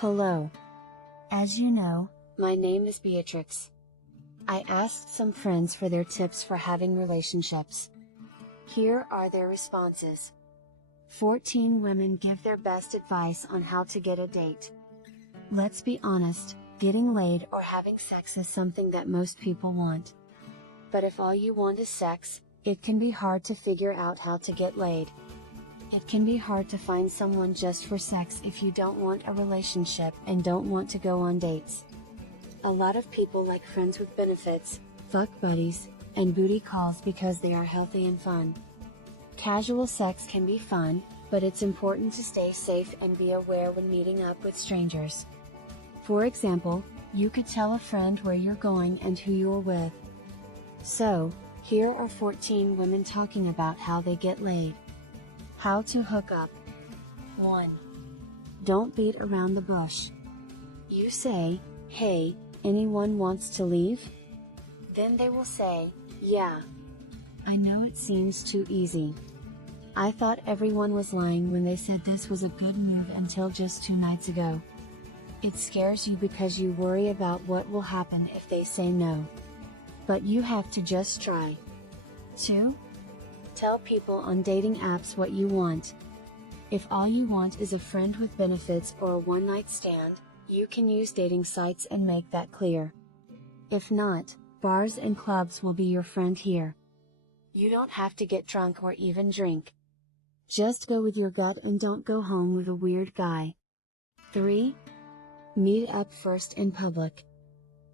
Hello. As you know, my name is Beatrix. I asked some friends for their tips for having relationships. Here are their responses. 14 women give their best advice on how to get a date. Let's be honest, getting laid or having sex is something that most people want. But if all you want is sex, it can be hard to figure out how to get laid. It can be hard to find someone just for sex if you don't want a relationship and don't want to go on dates. A lot of people like friends with benefits, fuck buddies, and booty calls because they are healthy and fun. Casual sex can be fun, but it's important to stay safe and be aware when meeting up with strangers. For example, you could tell a friend where you're going and who you're with. So, here are 14 women talking about how they get laid. How to hook up. 1. Don't beat around the bush. You say, "Hey, anyone wants to leave?" Then they will say, "Yeah." I know it seems too easy. I thought everyone was lying when they said this was a good move until just 2 nights ago. It scares you because you worry about what will happen if they say no. But you have to just try. 2. Tell people on dating apps what you want. If all you want is a friend with benefits or a one-night stand, you can use dating sites and make that clear. If not, bars and clubs will be your friend here. You don't have to get drunk or even drink. Just go with your gut and don't go home with a weird guy. 3. Meet up first in public.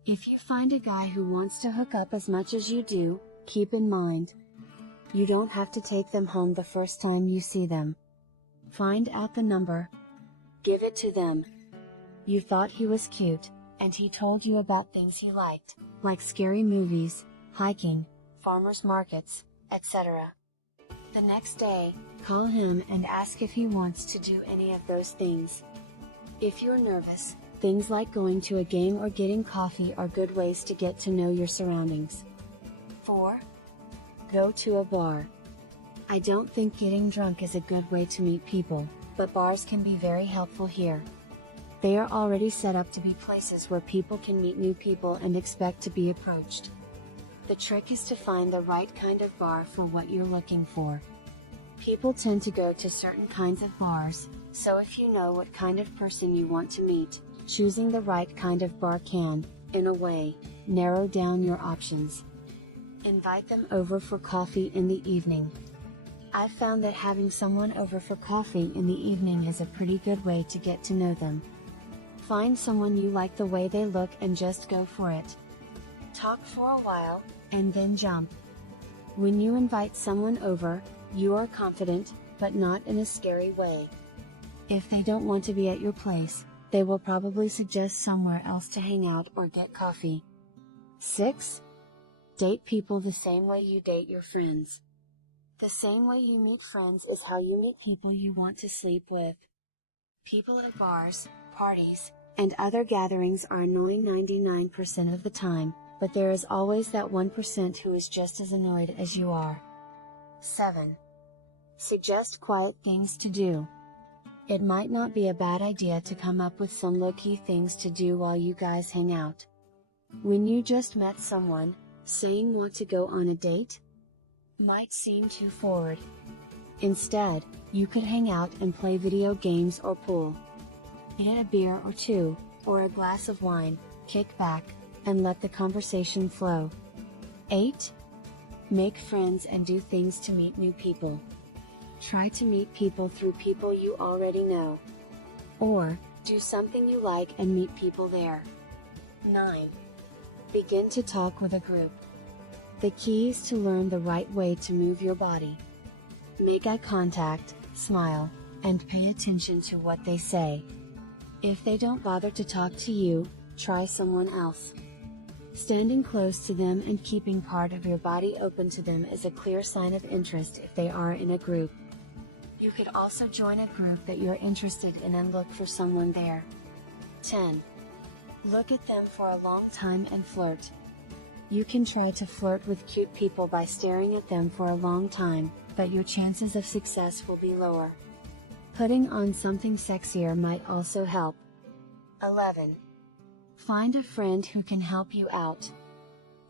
If you find a guy who wants to hook up as much as you do, keep in mind, you don't have to take them home the first time you see them. Find out the number. Give it to them. You thought he was cute, and he told you about things he liked, like scary movies, hiking, farmers markets, etc. The next day, call him and ask if he wants to do any of those things. If you're nervous, things like going to a game or getting coffee are good ways to get to know your surroundings. 4. Go to a bar. I don't think getting drunk is a good way to meet people, but bars can be very helpful here. They are already set up to be places where people can meet new people and expect to be approached. The trick is to find the right kind of bar for what you're looking for. People tend to go to certain kinds of bars, so if you know what kind of person you want to meet, choosing the right kind of bar can, in a way, narrow down your options. Invite them over for coffee in the evening. I found that having someone over for coffee in the evening is a pretty good way to get to know them. Find someone you like the way they look and just go for it. Talk for a while, and then jump. When you invite someone over, you are confident, but not in a scary way. If they don't want to be at your place, they will probably suggest somewhere else to hang out or get coffee. 6. Date people the same way you date your friends. The same way you meet friends is how you meet people you want to sleep with. People at bars, parties, and other gatherings are annoying 99% of the time, but there is always that 1% who is just as annoyed as you are. 7. Suggest quiet things to do. It might not be a bad idea to come up with some low-key things to do while you guys hang out. When you just met someone, saying want to go on a date might seem too forward. Instead, you could hang out and play video games or pool. Get a beer or two, or a glass of wine, kick back, and let the conversation flow. 8. Make friends and do things to meet new people. Try to meet people through people you already know. Or, do something you like and meet people there. 9. Begin to talk with a group. The key is to learn the right way to move your body. Make eye contact, smile, and pay attention to what they say. If they don't bother to talk to you, try someone else. Standing close to them and keeping part of your body open to them is a clear sign of interest if they are in a group. You could also join a group that you're interested in and look for someone there. 10. Look at them for a long time and flirt. You can try to flirt with cute people by staring at them for a long time, but your chances of success will be lower. Putting on something sexier might also help. 11. Find a friend who can help you out.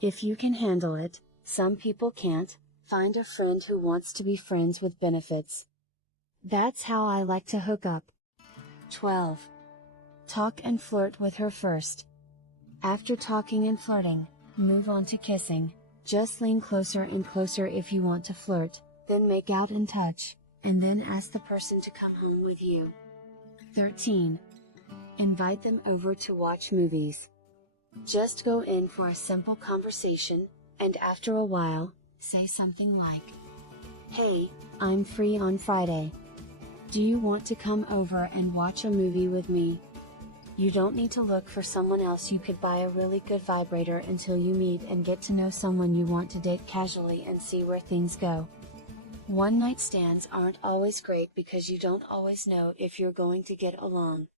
If you can handle it, some people can't, find a friend who wants to be friends with benefits. That's how I like to hook up. 12. Talk and flirt with her first. After talking and flirting, move on to kissing. Just lean closer and closer if you want to flirt, then make out and touch, and then ask the person to come home with you. 13. Invite them over to watch movies. Just go in for a simple conversation, and after a while, say something like, "Hey, I'm free on Friday. Do you want to come over and watch a movie with me?" You don't need to look for someone else. You could buy a really good vibrator until you meet and get to know someone you want to date casually and see where things go. One night stands aren't always great because you don't always know if you're going to get along.